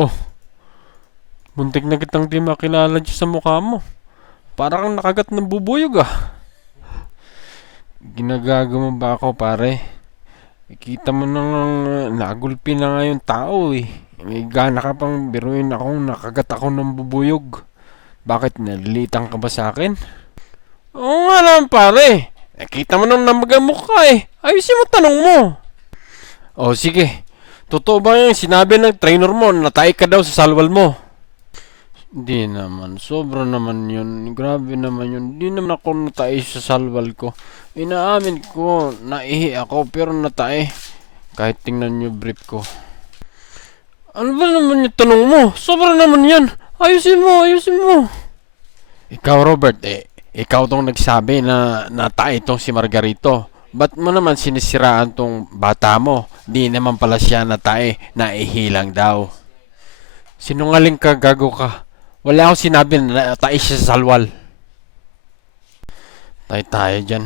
Oh, muntik na kitang di makilala dyan sa mukha mo. Para kang nakagat ng bubuyog ah. Ginagago mo ba ako pare? Kita mo nang nagulpi na nga yung tao eh. May gana ka pang biruin akong nakagat ako ng bubuyog. Bakit nalilitan ka ba sa akin? Oo nga naman pare. Nakita mo nang namagamok ka eh. Ayusin mo tanong mo. O sige. Totoo ba yung sinabi ng trainer mo na natay ka daw sa salwal mo? Di naman, sobra naman yun. Grabe naman yun. Di naman ako natay sa salwal ko. Inaamin ko, naihi ako pero natay. Kahit tingnan nyo brief ko. Ano ba naman yung tanong mo? Sobra naman yan. Ayusin mo, ayusin mo. Ikaw Robert, ikaw tong nagsabi na natay itong si Margarito. Ba't mo naman sinisiraan tong bata mo? Di naman pala siya natay, naihilang daw. Sinungaling ka, gago ka. Wala akong sinabi na natay siya sa salwal. Tayo tayo dyan.